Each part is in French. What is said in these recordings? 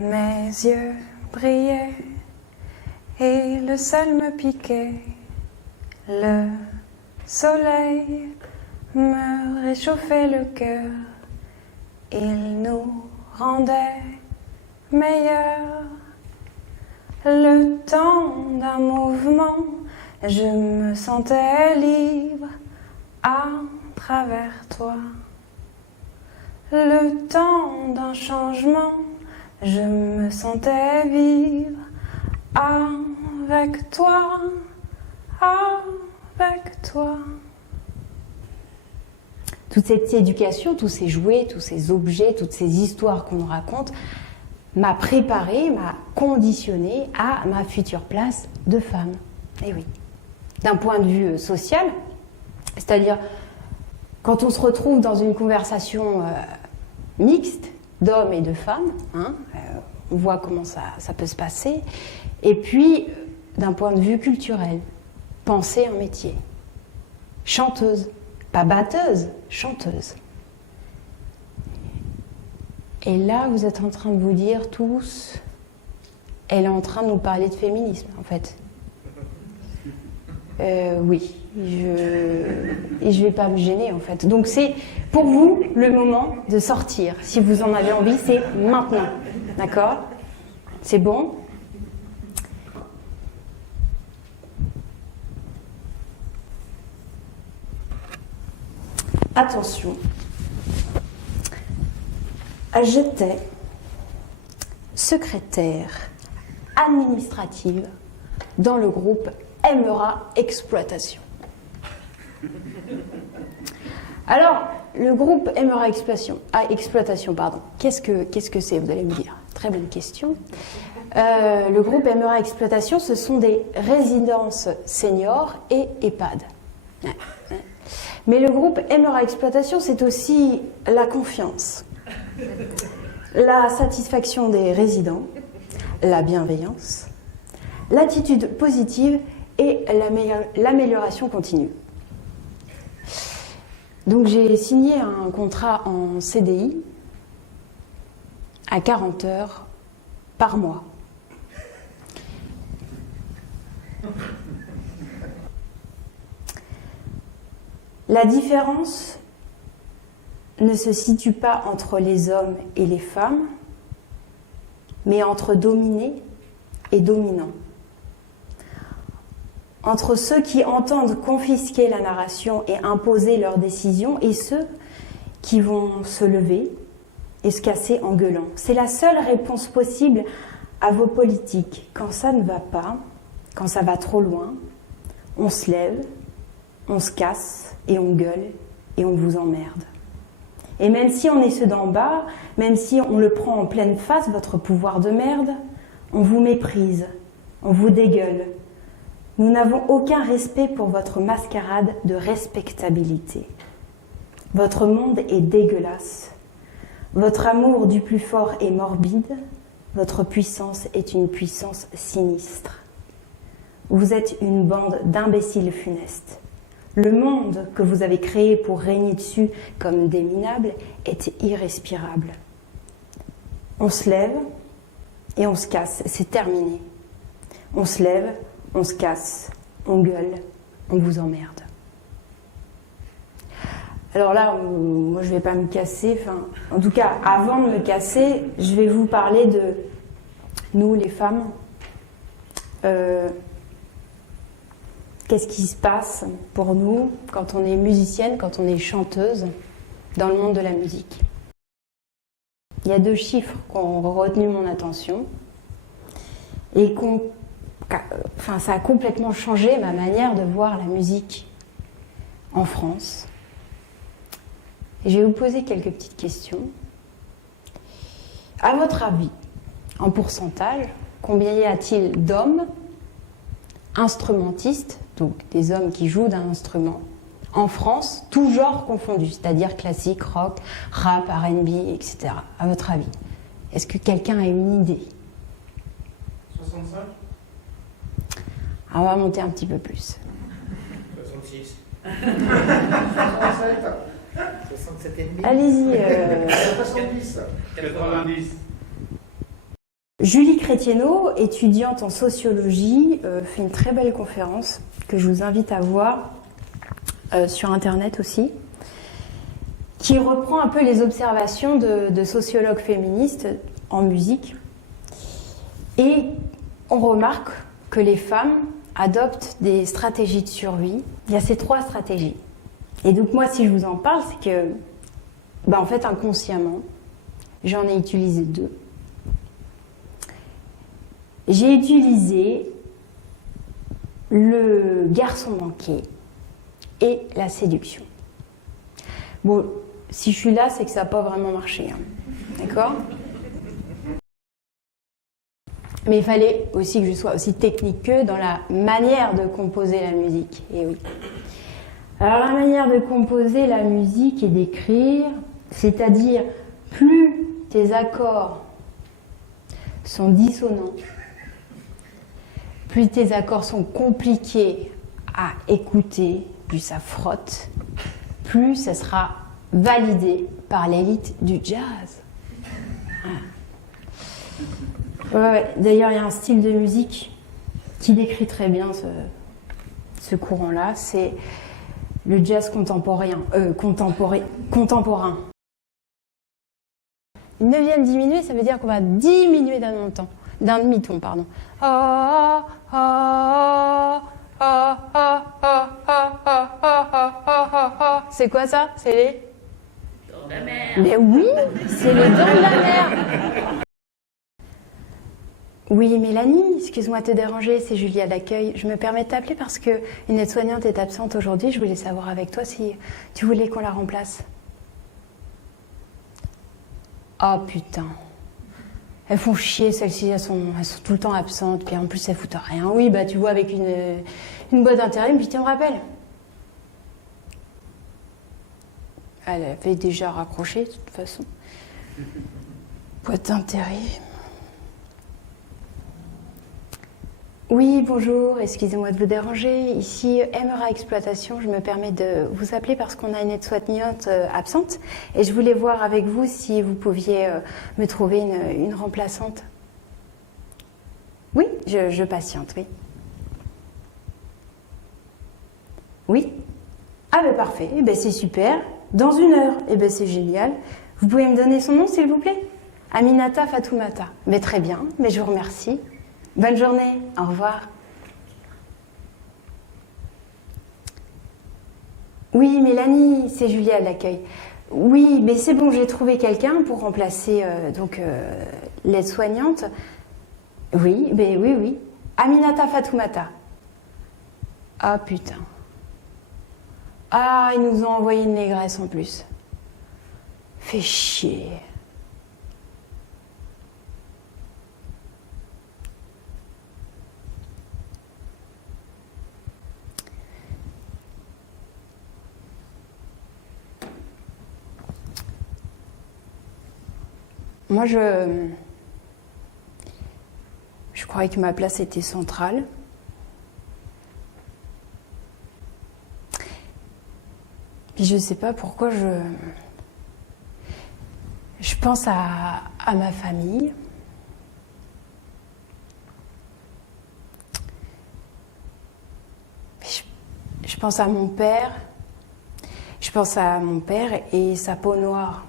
Mes yeux brillaient et le sel me piquait. Le soleil me réchauffait le cœur. Il nous rendait meilleurs. Le temps d'un mouvement, je me sentais libre à travers toi. Le temps d'un changement, je me sentais vivre avec toi, avec toi. Toute cette éducation, tous ces jouets, tous ces objets, toutes ces histoires qu'on nous raconte m'a préparée, m'a conditionnée à ma future place de femme. Et oui. D'un point de vue social, c'est-à-dire quand on se retrouve dans une conversation mixte d'hommes et de femmes, on voit comment ça peut se passer. Et puis, d'un point de vue culturel, penser un métier. Chanteuse, pas batteuse, chanteuse. Et là, vous êtes en train de vous dire tous, elle est en train de nous parler de féminisme, en fait. Oui, et je vais pas me gêner, en fait. Donc c'est, pour vous, le moment de sortir. Si vous en avez envie, c'est maintenant. D'accord ? C'est bon ? Attention. J'étais secrétaire administrative dans le groupe Emera Exploitation. Alors, le groupe Emera Exploitation, qu'est-ce que c'est, vous allez me dire? Très bonne question. Le groupe Emera Exploitation, ce sont des résidences seniors et EHPAD. Mais le groupe Emera Exploitation, c'est aussi la confiance, la satisfaction des résidents, la bienveillance, l'attitude positive et l'amélioration continue. Donc j'ai signé un contrat en CDI à 40 heures par mois. La différence ne se situe pas entre les hommes et les femmes, mais entre dominés et dominants. Entre ceux qui entendent confisquer la narration et imposer leurs décisions et ceux qui vont se lever et se casser en gueulant. C'est la seule réponse possible à vos politiques. Quand ça ne va pas, quand ça va trop loin, on se lève, on se casse et on gueule et on vous emmerde. Et même si on est ceux d'en bas, même si on le prend en pleine face, votre pouvoir de merde, on vous méprise, on vous dégueule. Nous n'avons aucun respect pour votre mascarade de respectabilité. Votre monde est dégueulasse. Votre amour du plus fort est morbide. Votre puissance est une puissance sinistre. Vous êtes une bande d'imbéciles funestes. Le monde que vous avez créé pour régner dessus comme des minables est irrespirable. On se lève et on se casse, c'est terminé. On se lève, on se casse, on gueule, on vous emmerde. Alors là, moi je ne vais pas me casser, en tout cas, avant de me casser, je vais vous parler de nous les femmes. Qu'est-ce qui se passe pour nous quand on est musicienne, quand on est chanteuse dans le monde de la musique? Il y a 2 chiffres qui ont retenu mon attention et ça a complètement changé ma manière de voir la musique en France. Et je vais vous poser quelques petites questions. À votre avis, en pourcentage, combien y a-t-il d'hommes instrumentistes, donc des hommes qui jouent d'un instrument, en France, tous genres confondus, c'est-à-dire classique, rock, rap, R&B, etc. À votre avis, est-ce que quelqu'un a une idée? 65 ? On va monter un petit peu plus. 66. 67. 67 et demi. Allez-y. 70. 90. Julie Chrétienneau, étudiante en sociologie, fait une très belle conférence que je vous invite à voir sur Internet aussi, qui reprend un peu les observations de sociologues féministes en musique. Et on remarque que les femmes adoptent des stratégies de survie. Il y a ces 3 stratégies. Et donc moi, si je vous en parle, c'est que, en fait, inconsciemment, j'en ai utilisé 2. J'ai utilisé le garçon manqué et la séduction. Bon, si je suis là, c'est que ça n'a pas vraiment marché. Hein. D'accord ? Mais il fallait aussi que je sois aussi technique qu'eux dans la manière de composer la musique. Et oui. Alors la manière de composer la musique et d'écrire, c'est-à-dire plus tes accords sont dissonants, plus tes accords sont compliqués à écouter, plus ça frotte, plus ça sera validé par l'élite du jazz. Ouais. D'ailleurs, il y a un style de musique qui décrit très bien ce courant-là, c'est le jazz contemporain. Une neuvième diminuée, ça veut dire qu'on va diminuer d'un demi-ton, pardon. C'est quoi ça? C'est les dents de la mer. Mais oui, c'est les dents de la mer. Oui, Mélanie, excuse-moi de te déranger, c'est Julia d'accueil. Je me permets de t'appeler parce qu'une aide-soignante est absente aujourd'hui. Je voulais savoir avec toi si tu voulais qu'on la remplace. Oh putain. Elles font chier, celles-ci, elles sont tout le temps absentes, puis en plus elles foutent rien. Oui, tu vois, avec une boîte d'intérim, puis tu me rappelles. Elle avait déjà raccroché, de toute façon. Boîte d'intérim. Oui, bonjour, excusez-moi de vous déranger. Ici, MRA Exploitation, je me permets de vous appeler parce qu'on a une aide-soignante absente et je voulais voir avec vous si vous pouviez me trouver une remplaçante. Oui, je patiente, oui. Oui? Ah parfait, c'est super. Dans 1 heure, c'est génial. Vous pouvez me donner son nom, s'il vous plaît? Aminata Fatoumata. Très bien, je vous remercie. Bonne journée, au revoir. Oui, Mélanie, c'est Julia à l'accueil. Oui, c'est bon, j'ai trouvé quelqu'un pour remplacer l'aide-soignante. Oui, oui. Aminata Fatoumata. Ah putain. Ah, ils nous ont envoyé une négresse en plus. Fait chier. Moi, je croyais que ma place était centrale. Puis je sais pas pourquoi je pense à ma famille. Je pense à mon père. Je pense à mon père et sa peau noire.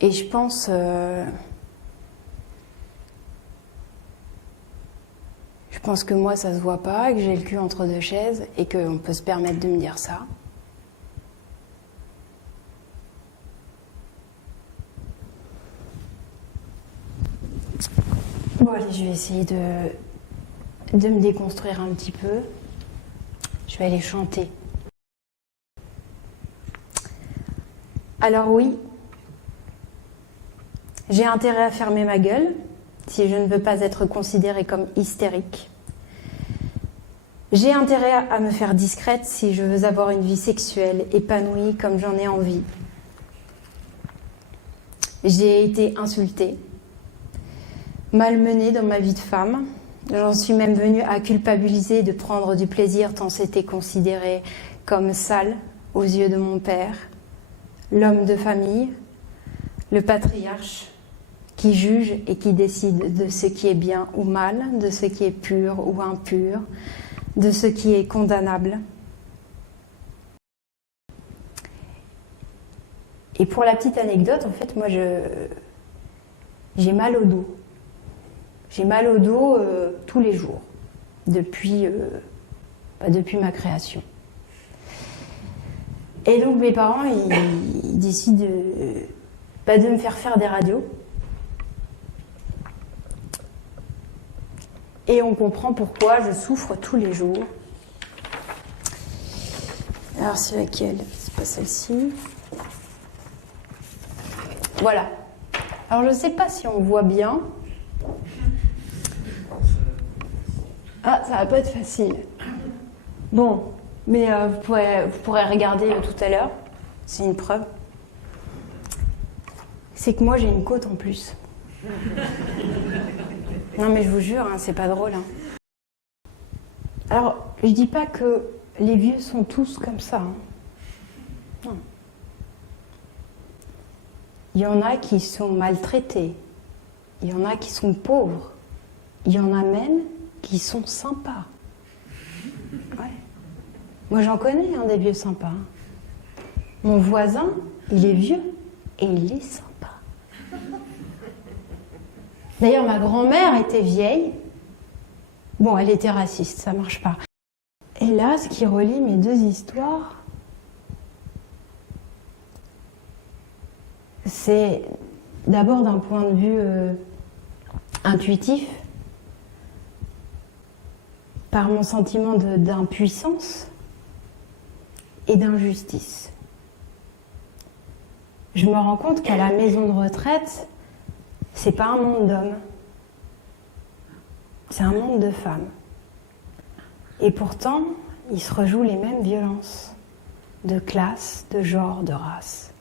Et je pense que moi ça se voit pas, que j'ai le cul entre 2 chaises et qu'on peut se permettre de me dire ça. Bon allez, je vais essayer de me déconstruire un petit peu. Je vais aller chanter. Alors oui, j'ai intérêt à fermer ma gueule si je ne veux pas être considérée comme hystérique. J'ai intérêt à me faire discrète si je veux avoir une vie sexuelle épanouie comme j'en ai envie. J'ai été insultée, malmenée dans ma vie de femme. J'en suis même venue à culpabiliser de prendre du plaisir tant c'était considéré comme sale aux yeux de mon père, l'homme de famille, le patriarche, qui juge et qui décide de ce qui est bien ou mal, de ce qui est pur ou impur, de ce qui est condamnable. Et pour la petite anecdote, en fait, moi, j'ai mal au dos. J'ai mal au dos tous les jours, depuis ma création. Et donc mes parents, ils décident de me faire des radios. Et on comprend pourquoi je souffre tous les jours. Alors c'est laquelle? C'est pas celle-ci. Voilà. Alors je ne sais pas si on voit bien. Ah, ça va pas être facile. Bon, mais vous pourrez regarder tout à l'heure. C'est une preuve. C'est que moi j'ai une côte en plus. Non mais je vous jure, hein, c'est pas drôle. Hein. Alors, je dis pas que les vieux sont tous comme ça. Hein. Non. Il y en a qui sont maltraités. Il y en a qui sont pauvres. Il y en a même qui sont sympas. Ouais. Moi j'en connais hein, des vieux sympas. Mon voisin, il est vieux et il est sympa. D'ailleurs, ma grand-mère était vieille. Bon, elle était raciste, ça marche pas. Et là, ce qui relie mes deux histoires, c'est d'abord d'un point de vue intuitif, par mon sentiment d'impuissance et d'injustice. Je me rends compte qu'à la maison de retraite, c'est pas un monde d'hommes, c'est un monde de femmes. Et pourtant, il se rejoue les mêmes violences, de classe, de genre, de race.